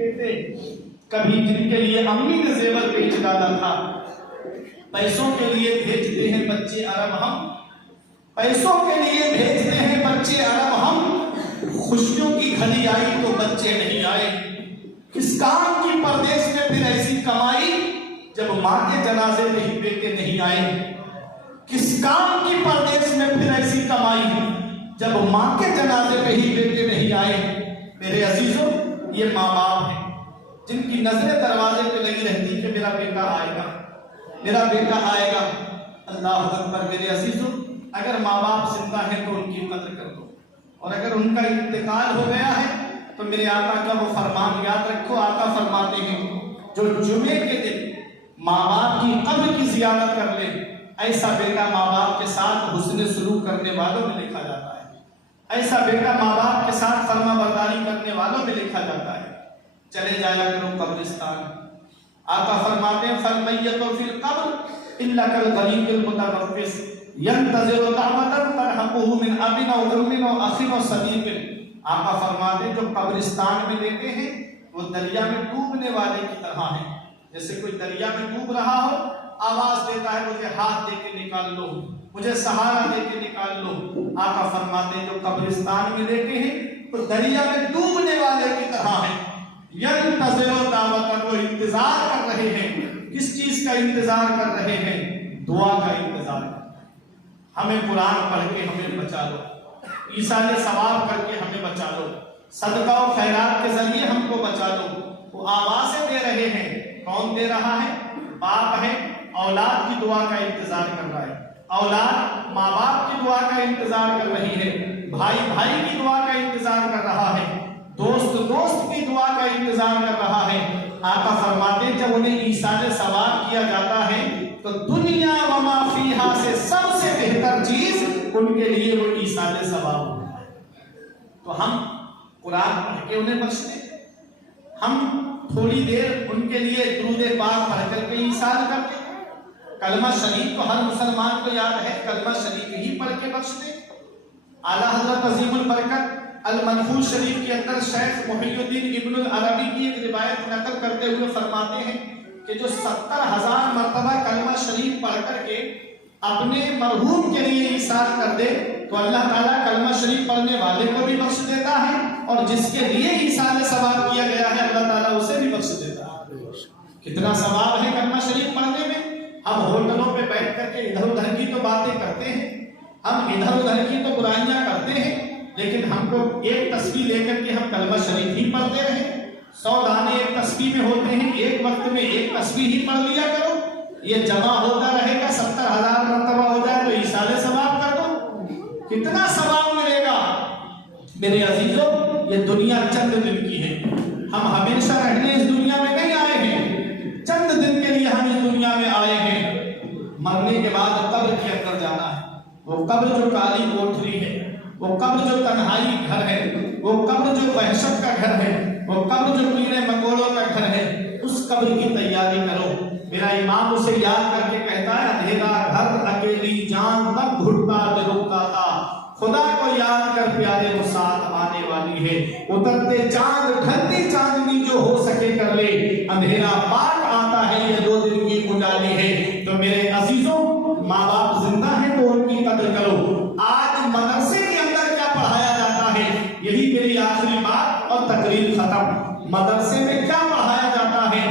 بیٹے کبھی جن کے لیے امی نے زیور بیچ ڈالا تھا، پیسوں کے لیے بھیجتے ہیں بچے عرب ہم، پیسوں کے لیے بھیجتے ہیں بچے عرب ہم، خوشیوں کی گھڑی آئی تو بچے نہیں آئے۔ کس کام کی پردیس میں پھر ایسی کمائی جب ماں کے جنازے میں ہی بیٹے نہیں آئے؟ کس کام کی پردیس میں پھر ایسی کمائی جب ماں کے جنازے میں ہی بیٹے نہیں آئے؟ میرے عزیزوں، یہ ماں باپ ہیں جن کی نظریں دروازے پہ لگی رہتی کہ میرا بیٹا آئے گا، میرا بیٹا آئے گا۔ اللہ اکبر۔ میرے عزیزوں، اگر ماں باپ زندہ ہیں تو ان کی قدر کر دو، اور اگر ان کا انتقال ہو گیا ہے تو میرے آقا کا وہ فرمان یاد رکھو۔ آقا فرماتے ہیں جو جمعے کے دن ماں باپ کی قبر کی زیارت کر لے، ایسا بیٹا ماں باپ کے ساتھ حسن سلوک کرنے والوں میں لکھا جاتا ہے، ایسا بیٹا ماں باپ کے ساتھ فرما برداری کرنے والوں میں لکھا جاتا ہے۔ چلے جایا کرو قبرستان۔ آقا فرماتے ہیں فالمیت فی القبر الا کالغریق المتنفس ینتظر دعوة ترحقه من اب او ام او اخ او صدیق۔ آقا فرماتے ہیں جو قبرستان میں لیتے ہیں وہ دریا میں ڈوبنے والے کی طرح ہیں۔ جیسے کوئی دریا میں ڈوب رہا ہو، آواز دیتا ہے مجھے ہاتھ دے کے نکال لو، مجھے سہارا دے کے نکال لو۔ آقا فرماتے ہیں جو قبرستان میں لیتے ہیں تو دریا میں ڈوبنے والے کی طرح ہیں۔ ینتظر دعوت، وہ انتظار کر رہے ہیں۔ کس چیز کا انتظار کر رہے ہیں؟ دعا کا انتظار۔ ہمیں قرآن پڑھ کے ہمیں بچا لو، ایصال ثواب کر کے ہمیں بچا لو، صدقہ و خیرات کے ذریعے ہم کو بچا لو۔ وہ آوازیں دے رہے ہیں۔ کون دے رہا ہے؟ باپ ہے، اولاد کی دعا کا انتظار کر رہا ہے، اولاد ماں باپ کی دعا کا انتظار کر رہی ہے، بھائی بھائی کی دعا کا انتظار کر رہا ہے، دوست دوست کی دعا کا انتظار کر رہا ہے۔ آقا فرماتے ہیں جب انہیں ایصال ثواب کیا جاتا ہے تو دنیا و ما فیہا سے سب سے بہتر چیز ان کے لیے وہ ایصال ثواب ہوتا ہے۔ تو ہم قرآن پڑھ کے انہیں بخش دیں، ہم تھوڑی دیر ان کے لیے درود پاک پڑھ کر کے ایصال کر دیں۔ کلمہ شریف تو ہر مسلمان کو یاد ہے، کلمہ شریف ہی پڑھ کے بخش دیں۔ اعلیٰ حضرت عظیم البرکت المنفوس شریف کے اندر شیخ محی الدین ابن العربی کی ایک روایت نقل کرتے ہوئے فرماتے ہیں کہ جو 70,000 مرتبہ کلمہ شریف پڑھ کر کے اپنے مرحوم کے لیے ایثار کر دے تو اللہ تعالیٰ کلمہ شریف پڑھنے والے کو بھی بخش دیتا ہے، اور جس کے لیے ایصال ثواب کیا گیا ہے اللہ تعالیٰ اسے بھی بخش دیتا ہے۔ کتنا ثواب ہے کلمہ شریف پڑھنے میں۔ ہم ہوٹلوں پہ بیٹھ کر کے ادھر ادھر کی تو باتیں کرتے ہیں، ہم ادھر ادھر کی تو برائیاں کرتے ہیں، لیکن ہم کو ایک تسبیح لے کر کے ہم کلمہ شریف ہی پڑھتے رہیں۔ 100 دانے ایک تسبیح میں ہوتے ہیں، ایک وقت میں ایک تسبیح ہی پڑھ لیا کرو، یہ جمع ہوتا رہے گا، 70,000 مرتبہ ہو جائے تو ایصال ثواب کر دو، کتنا ثواب ملے گا۔ میرے عزیزوں، یہ دنیا چند دن کی ہے، ہم ہمیشہ رہنے اس دنیا میں نہیں آئے ہیں، چند دن کے لیے ہم اس دنیا میں آئے ہیں۔ مرنے کے بعد قبر کے اندر جانا ہے، وہ قبر جو کالی کوٹھری ہے، وہ قبر جو تنہائی گھر ہے، وہ قبر جو وحشت کا گھر ہے، وہ قبر جو کیڑے مکوڑوں کا گھر ہے، اس قبر کی تیاری کرو۔ میرا امام اسے یاد کر کے کہتا ہے اندھیرا گھر اکیلی جان تب گھٹتا پہ رکتا تھا، خدا کو یاد کر پیارے وہ ساتھ آنے والی ہے، اترتے چاند ڈھلتی چاندنی جو ہو سکے کر لے، اندھیرا پاک آتا ہے یہ 2 دن کی اجالی ہے۔ تو میرے عزیزوں، ماں باپ زندہ ہیں تو ان کی قدر کرو۔ آج مدرسے کے اندر کیا پڑھایا جاتا ہے، یہی میری آخری بات اور تقریر ختم۔ مدرسے میں کیا پڑھایا جاتا ہے؟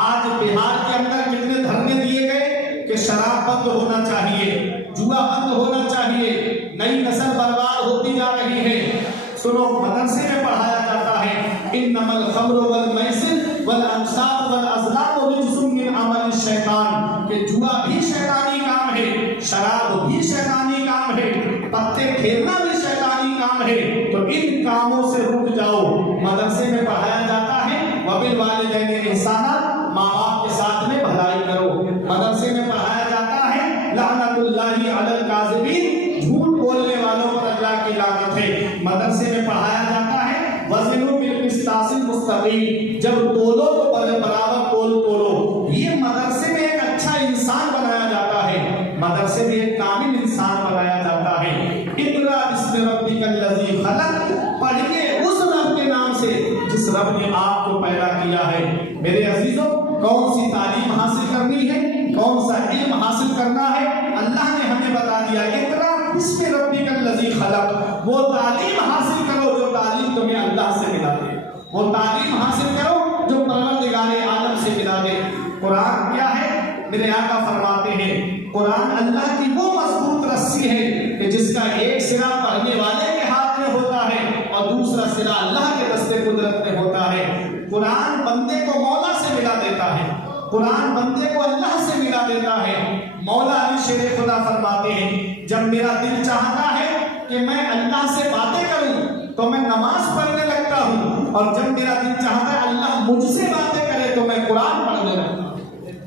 آج بہار کے اندر کتنے دھرنے دیے گئے کہ شراب بند ہونا چاہیے، جوا بند ہونا چاہیے، نئی نسل برباد ہوتی جا رہی ہے۔ سنو، مدرسے میں پڑھایا جاتا ہے انما الخمر والمیسر والانصاب والازلام رجس من عمل الشیطان، کہ جوا بھی شیطانی کام ہے، شراب بھی شیطانی کام ہے، پتے کھیلنا بھی شیطانی کام ہے، تو ان کاموں سے رک جاؤ۔ مدرسے میں پڑھایا جاتا ہے وبالوالدین احسانا، ماں باپ کے ساتھ میں بھلائی کرو۔ مدرسے میں پڑھایا جاتا ہے لعنت اللہ علی الکاذبین، جھوٹ بولنے والوں پر اللہ کی لعنت ہے۔ مدرسے میں پڑھایا جاتا ہے وزنوا بالقسطاس المستقیم، جب تولو تو برابر تولو۔ یہ مدرسے میں ایک اچھا انسان بنایا جاتا ہے، مدرسے میں ایک کامل انسان بنایا جاتا ہے۔ اقرأ باسم ربک الذی خلق، پڑھیے اس رب کے نام سے جس رب اپنے آپ کو پیدا کیا ہے۔ میرے عزیزوں، کون سی تعلیم حاصل کرنی ہے، کون سا علم حاصل کرنا ہے، اللہ نے ہمیں بتا دیا، اقرا بسم ربک الذی خلق۔ وہ تعلیم حاصل کرو جو تعلیم تمہیں اللہ سے ملا دے، وہ تعلیم حاصل کرو جو پروردگار عالم سے ملا دے۔ قرآن کیا ہے؟ میرے آقا فرماتے ہیں قرآن اللہ کی وہ مضبوط رسی ہے کہ جس کا ایک سرا پڑھنے والے کے ہاتھ میں ہوتا ہے اور دوسرا سرا اللہ کے دست قدرت میں ہوتا ہے۔ قرآن بندے کو مولا سے ملا دیتا ہے، قرآن بندے کو اللہ سے ملا دیتا ہے۔ مولا علی شیر خدا فرماتے ہیں جب میرا دل چاہتا ہے کہ میں اللہ سے باتیں کروں تو میں نماز پڑھنے لگتا ہوں، اور جب میرا دل چاہتا ہے اللہ مجھ سے باتیں کرے تو میں قرآن پڑھنے لگتا ہوں۔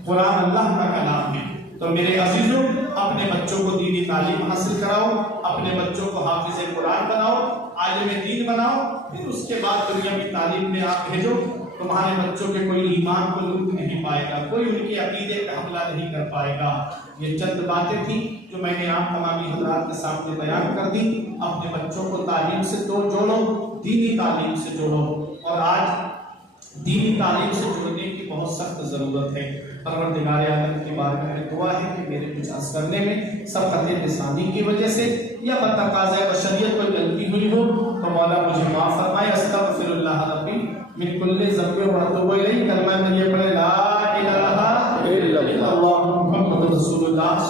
قرآن اللہ کا کلام ہے۔ تو میرے عزیزوں، اپنے بچوں کو دینی تعلیم حاصل کراؤ، اپنے بچوں کو حافظ قرآن بناؤ، عالم دین بناؤ، پھر اس کے بعد دنیاوی تعلیم میں آپ بھیجو۔ تمہارے بچوں کے کوئی ایمان کو لوٹ نہیں پائے گا، کوئی ان کے عقیدے پہ حملہ نہیں کر پائے گا۔ یہ چند باتیں تھیں جو میں نے آپ تمامی حضرات کے سامنے بیان کر دی۔ اپنے بچوں کو تعلیم سے جوڑو، دینی تعلیم سے جوڑو، اور آج دینی تعلیم سے جڑنے کی بہت سخت ضرورت ہے۔ پروردگار عالم کی بارگاہ میں دعا ہے کہ میرے کچھ عرض کرنے میں سبقت لسانی کی وجہ سے یا بتقاضۂ بشریت کوئی غلطی ہوئی ہو تو مولا مجھے معاف فرمائے۔ استغفر اللہ ربی من کل ذنب و اتوب الیہ۔ کلمہ یہ پڑھے لا الہ الا اللہ محمد رسول اللہ۔